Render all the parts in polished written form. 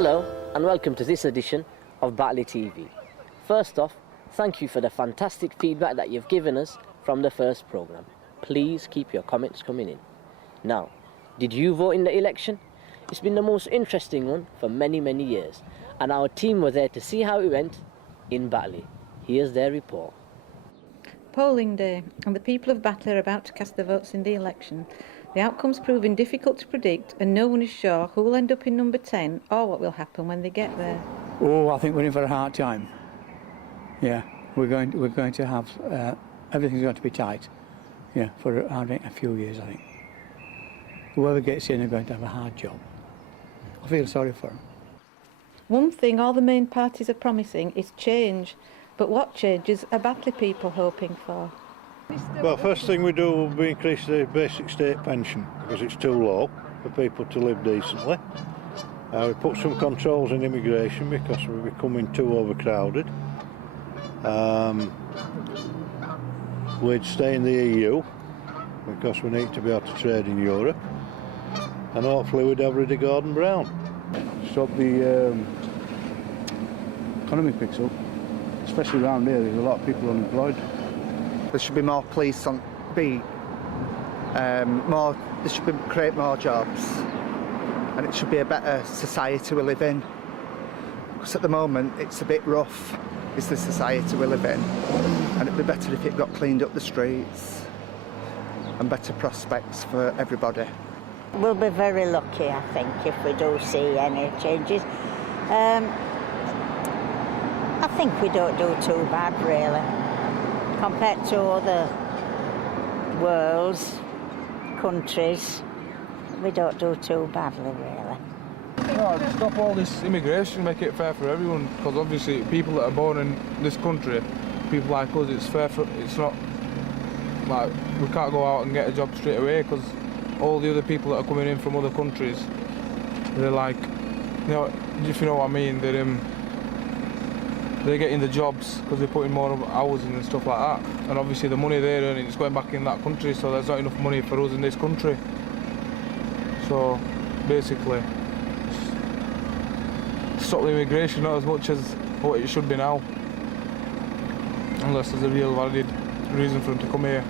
Hello and welcome to this edition of Batley TV. First off, thank you for the fantastic feedback that you've given us from the first programme. Please keep your comments coming in. Now, did you vote in the election? It's been the most interesting one for many years, and our team were there to see how it went in Batley. Here's their report. Polling day, and the people of Batley are about to cast their votes in the election. The outcome's proving difficult to predict, and no one is sure who will end up in number 10 or what will happen when they get there. Oh, I think we're in for a hard time. Yeah, we're going to have everything's going to be tight. Yeah, for a few years, I think. Whoever gets in are going to have a hard job. I feel sorry for them. One thing all the main parties are promising is change, but what changes are Batley people hoping for? Well, first thing we do will be increase the basic state pension because it's too low for people to live decently. We put some controls in immigration because we're becoming too overcrowded. We'd stay in the EU because we need to be able to trade in Europe, and hopefully we'd have rid of Gordon Brown. Stop the economy picks up, especially around here. There's a lot of people unemployed. There should be more police on beat. There should be create more jobs, and it should be a better society we live in. Because at the moment it's a bit rough. It's the society we live in, and it'd be better if it got cleaned up the streets and better prospects for everybody. We'll be very lucky, I think, if we do see any changes. I think we don't do too bad, really, compared to other worlds, countries. We don't do too badly, really. No, stop all this immigration, make it fair for everyone, because obviously people that are born in this country, people like us, it's fair for, it's not like we can't go out and get a job straight away because all the other people that are coming in from other countries, they're like, you know, if you know what I mean, they're getting the jobs because they're putting more hours in and stuff like that, and obviously the money they're earning is going back in that country, so there's not enough money for us in this country. So basically, stop the immigration, not as much as what it should be now, unless there's a real valid reason for them to come here.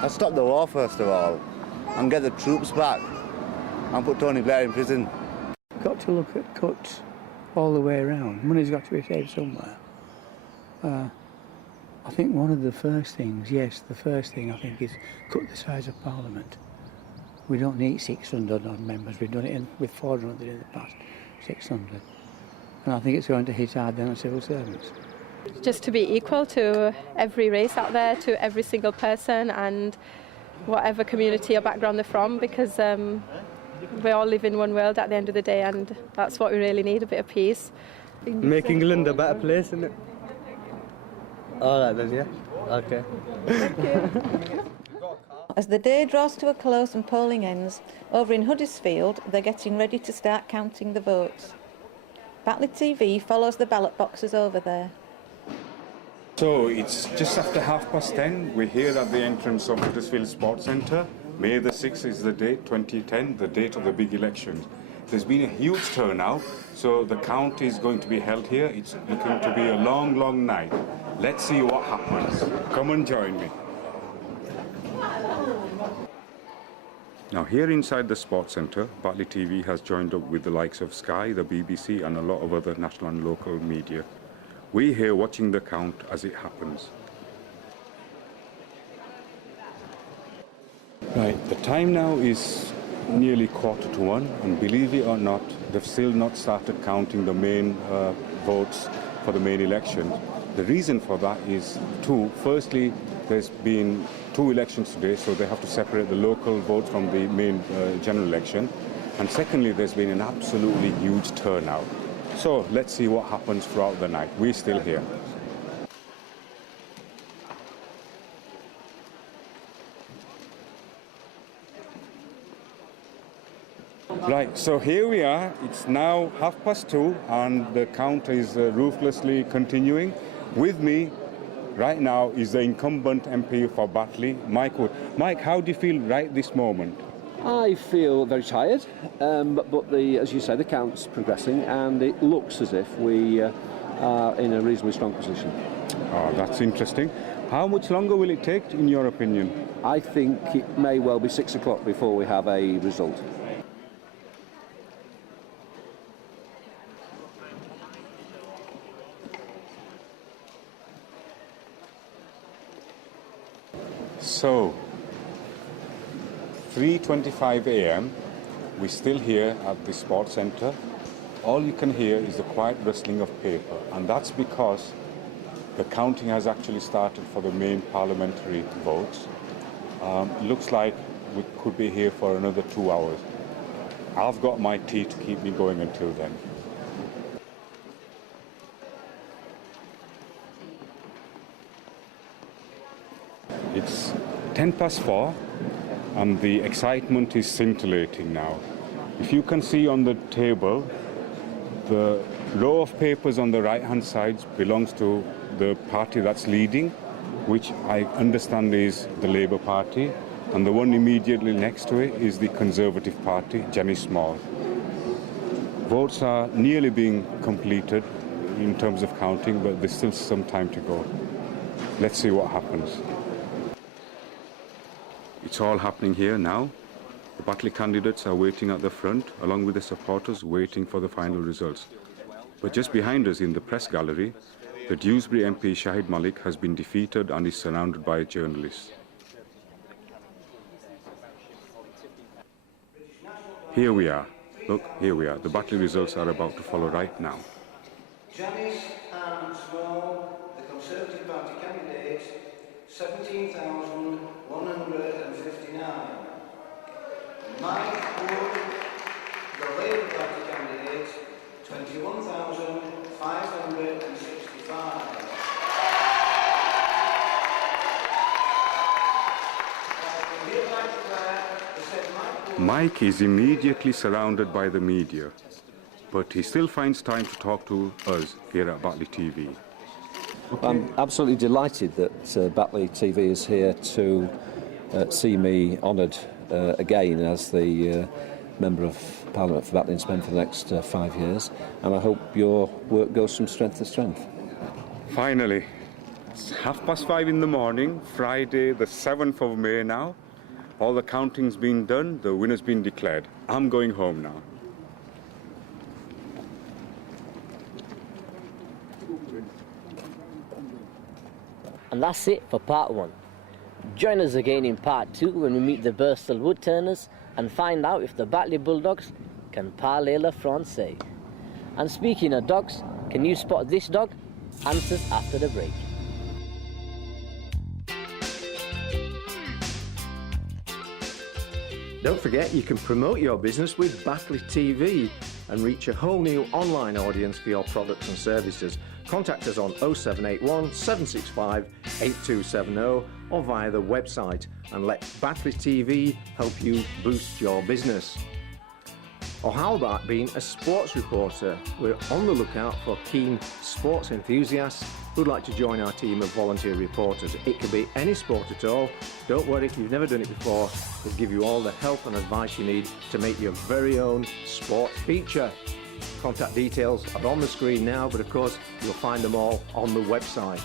I'd stop the war first of all and get the troops back and put Tony Blair in prison. Got to look at cuts all the way around. Money's got to be saved somewhere. I think one of the first things, the first thing I think is cut the size of Parliament. We don't need 600 odd members. We've done it with 400 in the past. 600, and I think it's going to hit hard then on civil servants. Just to be equal to every race out there, to every single person and whatever community or background they're from, because we all live in one world at the end of the day, and that's what we really need, a bit of peace. Make England a better place, isn't it? All right then, yeah. Okay. Thank you. As the day draws to a close and polling ends, over in Huddersfield, they're getting ready to start counting the votes. Batley TV follows the ballot boxes over there. So it's just after 10:30. We're here at the entrance of Huddersfield Sports Centre. May the 6th is the date, 2010, the date of the big election. There's been a huge turnout, so the count is going to be held here. It's looking to be a long night. Let's see what happens. Come and join me. Now here inside the Sports Centre, Batley TV has joined up with the likes of Sky, the BBC and a lot of other national and local media. We're here watching the count as it happens. Right, the time now is nearly 1:15, and believe it or not, they've still not started counting the main votes for the main election. The reason for that is two. Firstly, there's been 2 elections today, so they have to separate the local votes from the main general election. And secondly, there's been an absolutely huge turnout. So let's see what happens throughout the night. We're still here. Right, so here we are. It's now 2:30 and the count is ruthlessly continuing. With me right now is the incumbent MP for Batley, Mike Wood. Mike, how do you feel right this moment? I feel very tired, but as you say, the count's progressing, and it looks as if we are in a reasonably strong position. Oh, that's interesting. How much longer will it take, in your opinion? I think it may well be 6 o'clock before we have a result. So, 3:25 a.m. we're still here at the sports centre. All you can hear is the quiet rustling of paper, and that's because the counting has actually started for the main parliamentary votes. Looks like we could be here for another 2 hours. I've got my tea to keep me going until then. It's 4:10 and the excitement is scintillating now. If you can see on the table, the row of papers on the right-hand side belongs to the party that's leading, which I understand is the Labour Party, and the one immediately next to it is the Conservative Party, Jenny Small. Votes are nearly being completed in terms of counting, but there's still some time to go. Let's see what happens. It's all happening here now. The Batley candidates are waiting at the front, along with the supporters waiting for the final results. But just behind us in the press gallery, the Dewsbury MP Shahid Malik has been defeated and is surrounded by journalists. Here we are. Look, here we are. The Batley results are about to follow right now. Janice and Small, the Conservative Party candidate, 17,159. Mike Wood, the Labour Party candidate, 21,565. Mike is immediately surrounded by the media, but he still finds time to talk to us here at Batley TV. Okay. I'm absolutely delighted that Batley TV is here to see me honoured again as the Member of Parliament for Batley and Spen for the next 5 years, and I hope your work goes from strength to strength. Finally, it's 5:30 in the morning, Friday the 7th of May now. All the counting's been done, the winner's been declared. I'm going home now. And that's it for part 1. Join us again in part 2 when we meet the Birstall Woodturners and find out if the Batley Bulldogs can parler le français. And speaking of dogs, can you spot this dog? Answers after the break. Don't forget you can promote your business with Batley TV and reach a whole new online audience for your products and services. Contact us on 0781 765 8270 or via the website and let Batley TV help you boost your business. Or how about being a sports reporter? We're on the lookout for keen sports enthusiasts who'd like to join our team of volunteer reporters. It can be any sport at all. Don't worry if you've never done it before. We'll give you all the help and advice you need to make your very own sports feature. Contact details are on the screen now, but of course you'll find them all on the website.